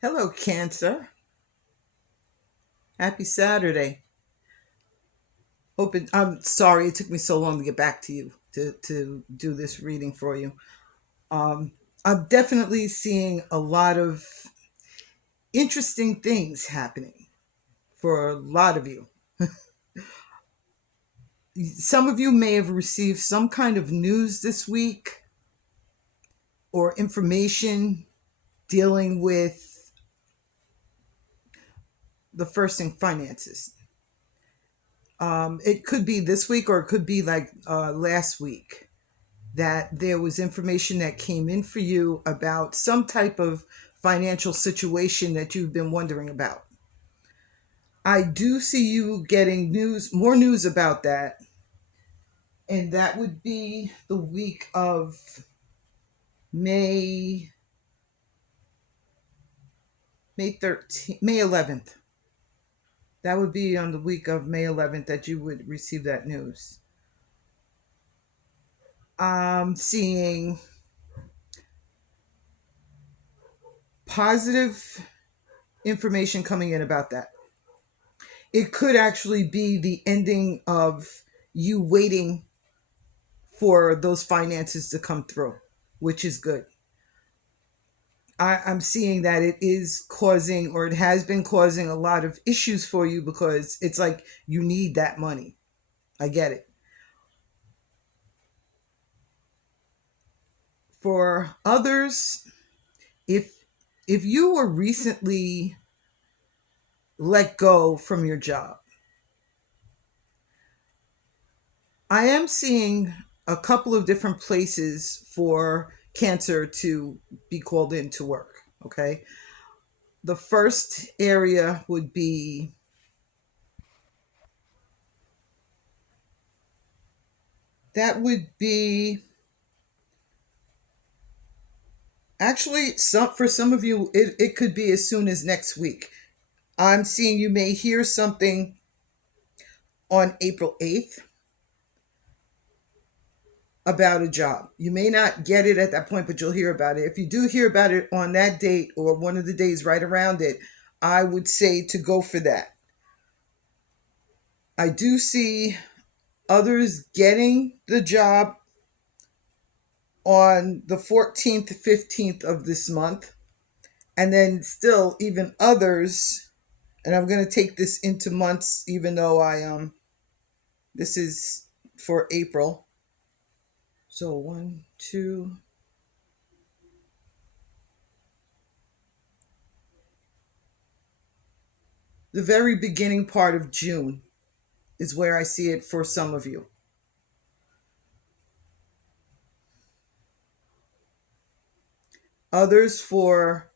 Hello, Cancer. Happy Saturday. I'm sorry it took me so long to get back to you to do this reading for you. Um, I'm definitely seeing a lot of interesting things happening for a lot of you. Some of you may have received some kind of news this week or information dealing with the first thing finances. It could be this week or it could be like last week that there was information that came in for you about some type of financial situation that you've been wondering about. I do see you getting more news about that, and that would be the week of May May 13th, May 11th. That would be on the week of May 11th that you would receive that news. I'm seeing positive information coming in about that. It could actually be the ending of you waiting for those finances to come through, which is good. I'm seeing that it is causing, or it has been causing, a lot of issues for you because it's like you need that money. I get it. For others, if if you were recently let go from your job, I am seeing a couple of different places for Cancer to be called in to work. Okay. The first area would be that would be actually some for some of you it could be as soon as next week. I'm seeing you may hear something on April 8th about a job. You may not get it at that point, but you'll hear about it. If you do hear about it on that date or one of the days right around it, I would say to go for that. I do see others getting the job on the 14th, 15th of this month. And then still even others, and I'm going to take this into months even though this is for April. So one, two, the very beginning part of June is where I see it for some of you. Others for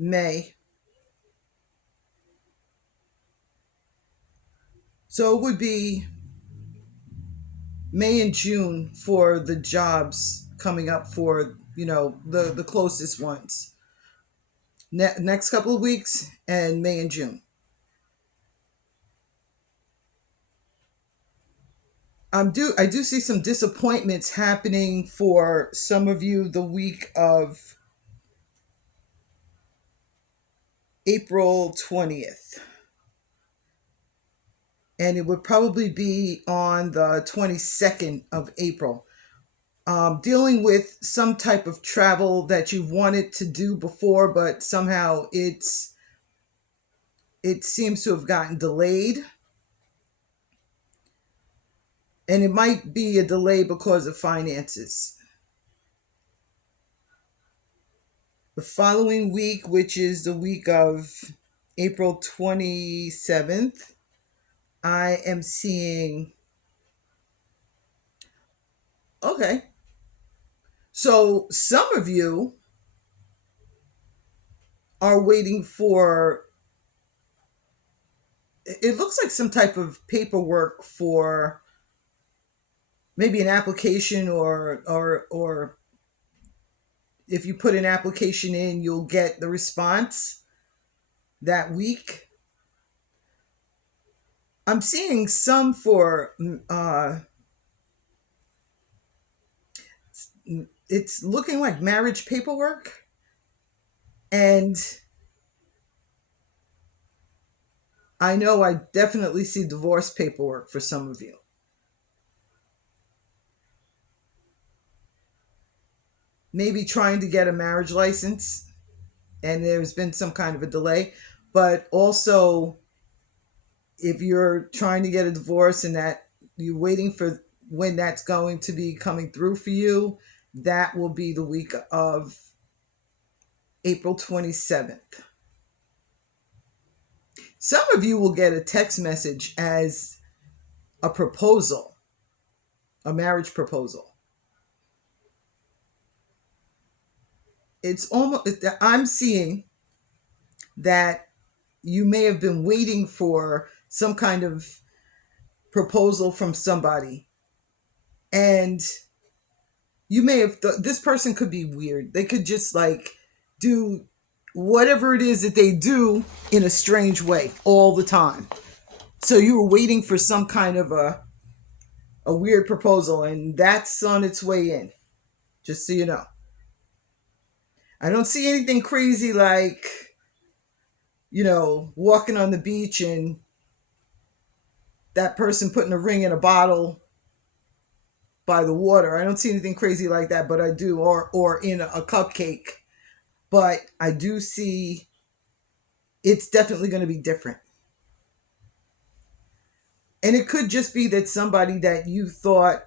May. So it would be May and June for the jobs coming up for, the closest ones. Next couple of weeks and May and June. I do see some disappointments happening for some of you the week of April 20th. And it would probably be on the 22nd of April. Dealing with some type of travel that you've wanted to do before, but somehow it seems to have gotten delayed. And it might be a delay because of finances. The following week, which is the week of April 27th, I am seeing. Okay. So some of you are waiting for, it looks like some type of paperwork for maybe an application, or if you put an application in, you'll get the response that week. I'm seeing some for it's looking like marriage paperwork. And I know I definitely see divorce paperwork for some of you. Maybe trying to get a marriage license and there's been some kind of a delay, but also if you're trying to get a divorce and that you're waiting for when that's going to be coming through for you, that will be the week of April 27th. Some of you will get a text message as a proposal, a marriage proposal. It's almost, I'm seeing that you may have been waiting for some kind of proposal from somebody, and you may have this person could be weird. They could just like do whatever it is that they do in a strange way all the time. So you were waiting for some kind of a weird proposal, and that's on its way in, just so you know. I don't see anything crazy like, walking on the beach and that person putting a ring in a bottle by the water. I don't see anything crazy like that, but I do, or in a cupcake. But I do see it's definitely going to be different. And it could just be that somebody that you thought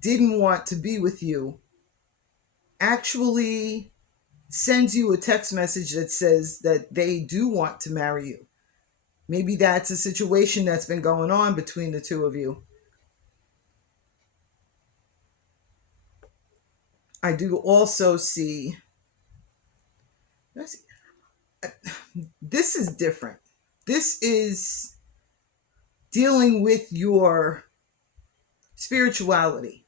didn't want to be with you actually sends you a text message that says that they do want to marry you. Maybe that's a situation that's been going on between the two of you. I do also see, this is different. This is dealing with your spirituality.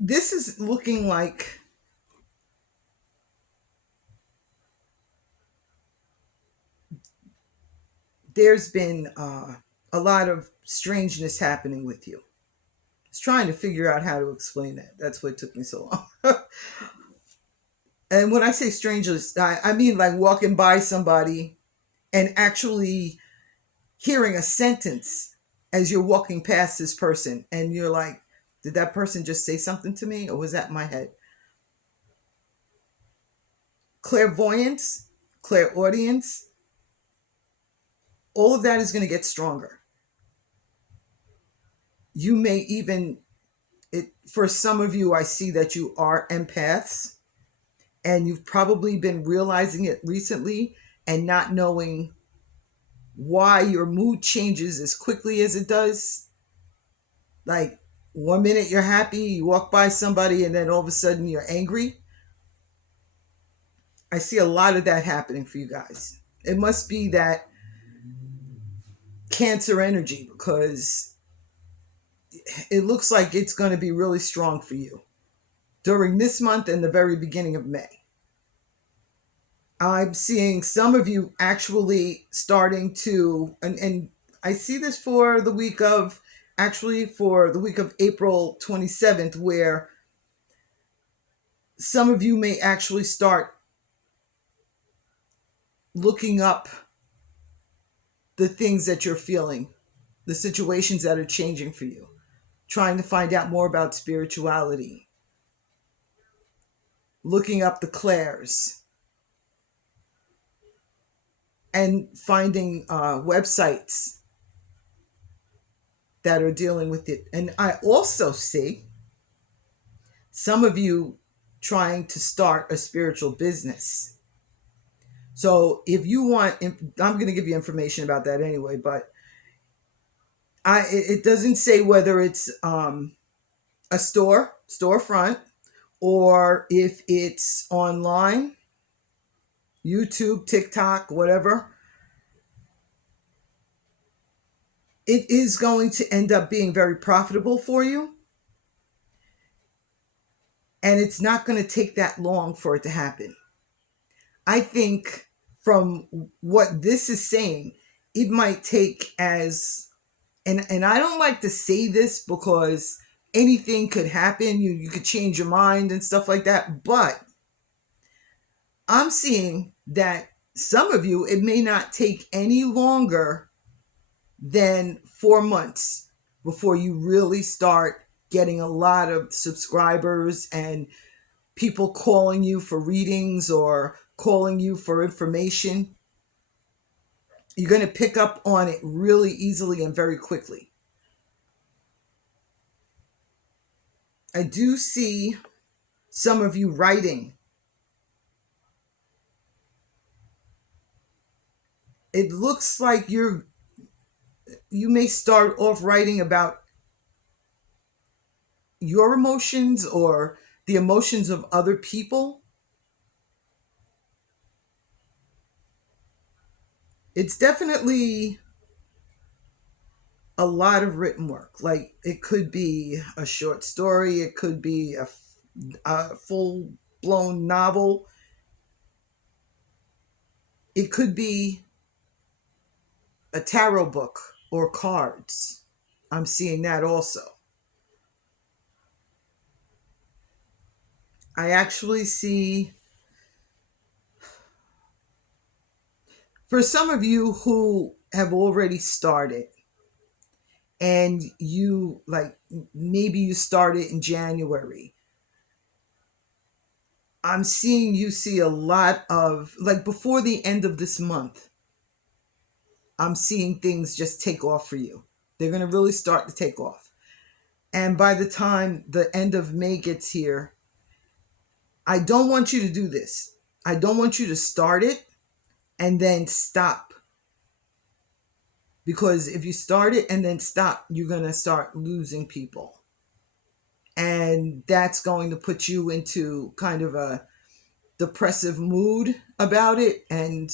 This is looking like there's been a lot of strangeness happening with you. I was trying to figure out how to explain that. That's what took me so long. And when I say strangeness, I mean like walking by somebody and actually hearing a sentence as you're walking past this person, and you're like, did that person just say something to me, or was that in my head? Clairvoyance, clairaudience, all of that is going to get stronger. You may even, for some of you, I see that you are empaths, and you've probably been realizing it recently and not knowing why your mood changes as quickly as it does. Like, one minute you're happy, you walk by somebody, and then all of a sudden you're angry. I see a lot of that happening for you guys. It must be that Cancer energy, because it looks like it's going to be really strong for you during this month and the very beginning of May. I'm seeing some of you actually starting to, and I see this for the week of, actually for the week of April 27th, where some of you may actually start looking up the things that you're feeling, the situations that are changing for you, trying to find out more about spirituality, looking up the clairs, and finding websites that are dealing with it. And I also see some of you trying to start a spiritual business. So if you want, I'm going to give you information about that anyway, but it doesn't say whether it's a storefront, or if it's online, YouTube, TikTok, whatever. It is going to end up being very profitable for you. And it's not going to take that long for it to happen. I think from what this is saying, it might take as, and I don't like to say this because anything could happen. You could change your mind and stuff like that. But I'm seeing that some of you, it may not take any longer than 4 months before you really start getting a lot of subscribers and people calling you for readings or calling you for information. You're going to pick up on it really easily and very quickly. I do see some of you writing. It looks like you may start off writing about your emotions or the emotions of other people. It's definitely a lot of written work. Like it could be a short story, it could be a full blown novel, it could be a tarot book or cards. I'm seeing that also. I actually see, for some of you who have already started, and you like, maybe you started in January, I'm seeing you see a lot of, like, before the end of this month, I'm seeing things just take off for you. They're going to really start to take off. And by the time the end of May gets here, I don't want you to do this. I don't want you to start it and then stop. Because if you start it and then stop, you're going to start losing people. And that's going to put you into kind of a depressive mood about it. And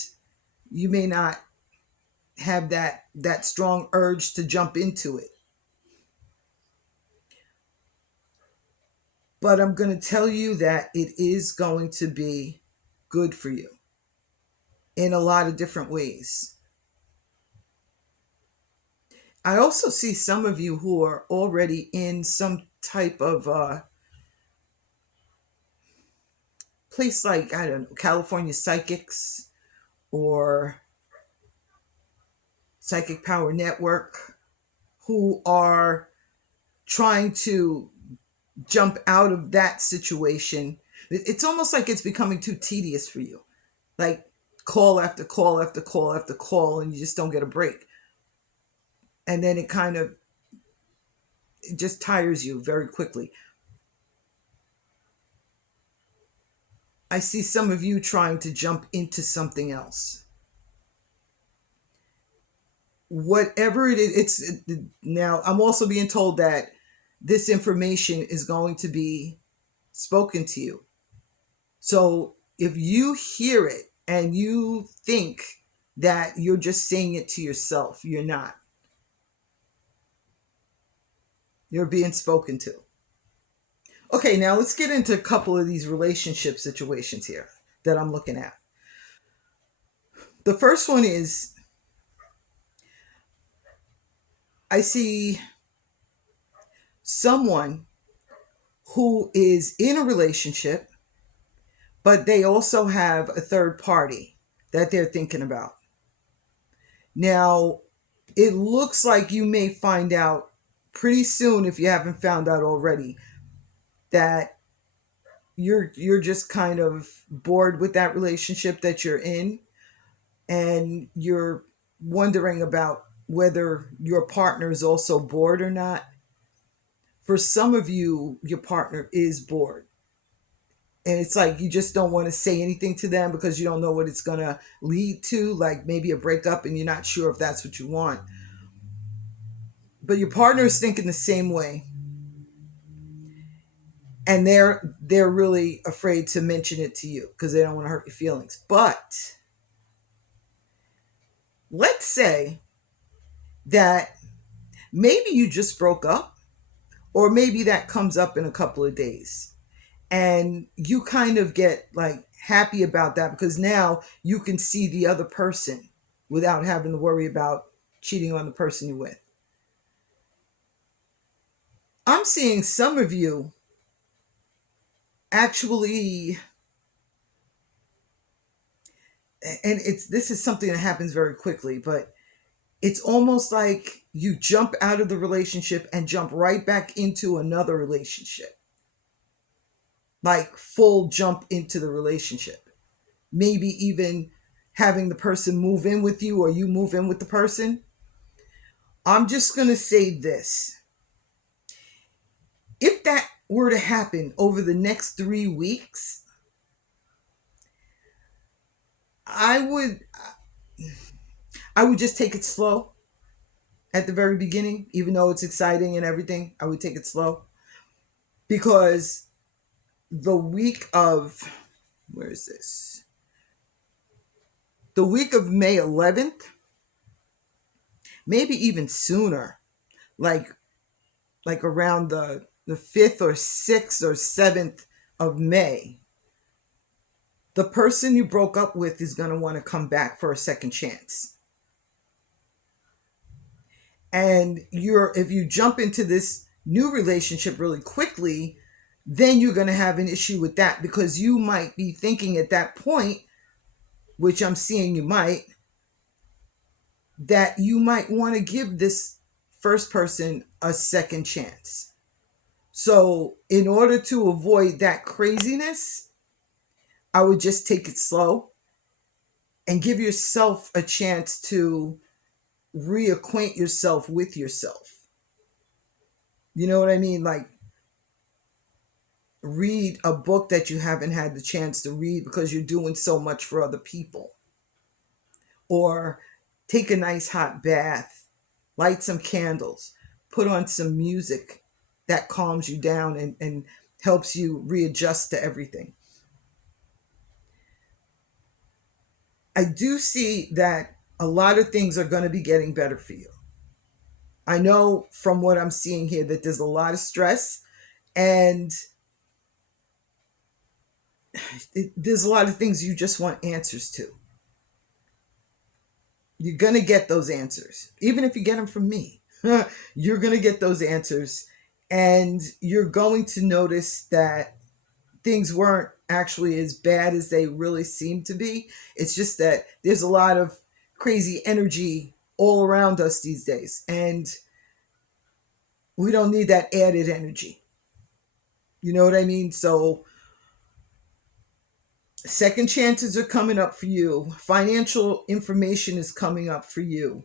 you may not have that strong urge to jump into it. But I'm going to tell you that it is going to be good for you in a lot of different ways. I also see some of you who are already in some type of place, like, I don't know, California Psychics or Psychic Power Network, who are trying to jump out of that situation. It's almost like it's becoming too tedious for you. Like call after call after call after call, and you just don't get a break. And then it just tires you very quickly. I see some of you trying to jump into something else. Whatever it is, now I'm also being told that this information is going to be spoken to you. So if you hear it and you think that you're just saying it to yourself, you're not. You're being spoken to. Okay, now let's get into a couple of these relationship situations here that I'm looking at. The first one is, I see someone who is in a relationship, but they also have a third party that they're thinking about. Now, it looks like you may find out pretty soon, if you haven't found out already, that you're just kind of bored with that relationship that you're in, and you're wondering about whether your partner is also bored or not. For some of you, your partner is bored. And it's like you just don't want to say anything to them because you don't know what it's going to lead to, like maybe a breakup, and you're not sure if that's what you want. But your partner is thinking the same way. And they're really afraid to mention it to you because they don't want to hurt your feelings. But let's say that maybe you just broke up, or maybe that comes up in a couple of days, and you kind of get like happy about that because now you can see the other person without having to worry about cheating on the person you're with. I'm seeing some of you actually, and it's this is something that happens very quickly, but it's almost like you jump out of the relationship and jump right back into another relationship. Like full jump into the relationship. Maybe even having the person move in with you or you move in with the person. I'm just going to say this. If that were to happen over the next 3 weeks, I would I would just take it slow at the very beginning, even though it's exciting and everything. I would take it slow because the week of where is this? The week of May 11th, maybe even sooner, like around the 5th or 6th or 7th of May, the person you broke up with is going to want to come back for a second chance. And if you jump into this new relationship really quickly, then you're going to have an issue with that because you might be thinking at that point, which I'm seeing you might, that you might want to give this first person a second chance. So, in order to avoid that craziness, I would just take it slow and give yourself a chance to reacquaint yourself with yourself. You know what I mean? Like, read a book that you haven't had the chance to read because you're doing so much for other people. Or take a nice hot bath, light some candles, put on some music that calms you down and helps you readjust to everything. I do see that a lot of things are going to be getting better for you. I know from what I'm seeing here that there's a lot of stress and there's a lot of things you just want answers to. You're going to get those answers, even if you get them from me. You're going to get those answers, and you're going to notice that things weren't actually as bad as they really seem to be. It's just that there's a lot of crazy energy all around us these days, and we don't need that added energy. You know what I mean? So, second chances are coming up for you. Financial information is coming up for you.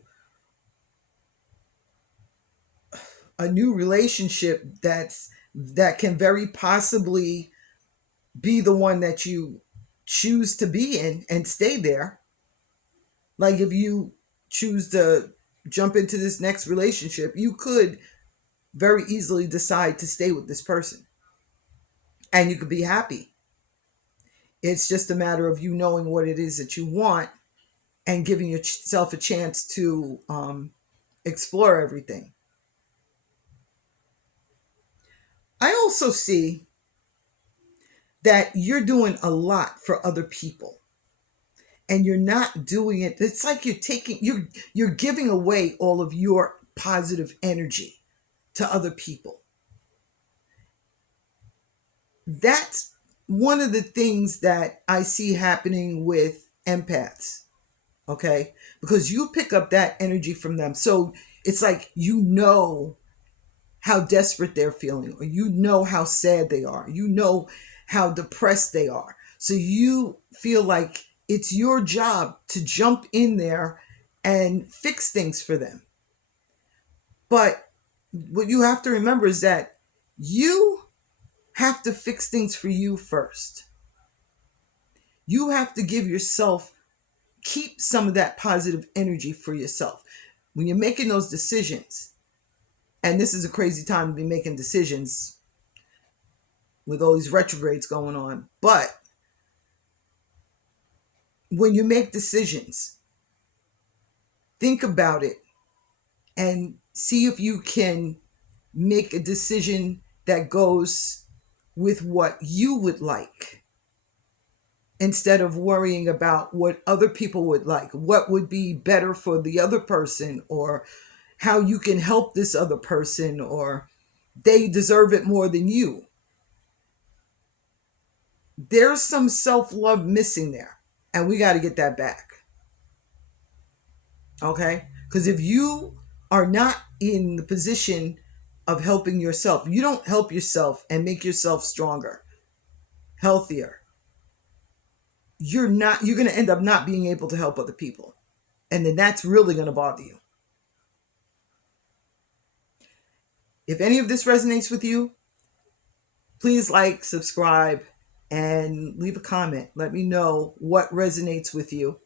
A new relationship that can very possibly be the one that you choose to be in and stay there. Like if you choose to jump into this next relationship, you could very easily decide to stay with this person and you could be happy. It's just a matter of you knowing what it is that you want and giving yourself a chance to explore everything. I also see that you're doing a lot for other people and you're not doing it. It's like you're giving away all of your positive energy to other people. That's one of the things that I see happening with empaths. Okay, because you pick up that energy from them, so it's like how desperate they're feeling, or how sad they are, how depressed they are, so you feel like it's your job to jump in there and fix things for them. But what you have to remember is that you have to fix things for you first. You have to keep some of that positive energy for yourself. When you're making those decisions, and this is a crazy time to be making decisions with all these retrogrades going on, but when you make decisions, think about it and see if you can make a decision that goes with what you would like instead of worrying about what other people would like, what would be better for the other person, or how you can help this other person, or they deserve it more than you. There's some self-love missing there, and we got to get that back. Okay? Because if you are not in the position of helping yourself, you don't help yourself and make yourself stronger, healthier, you're going to end up not being able to help other people. And then that's really going to bother you. If any of this resonates with you, please like, subscribe, and leave a comment. Let me know what resonates with you.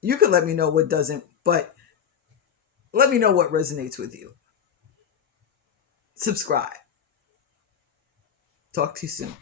You could let me know what doesn't, but let me know what resonates with you. Subscribe. Talk to you soon.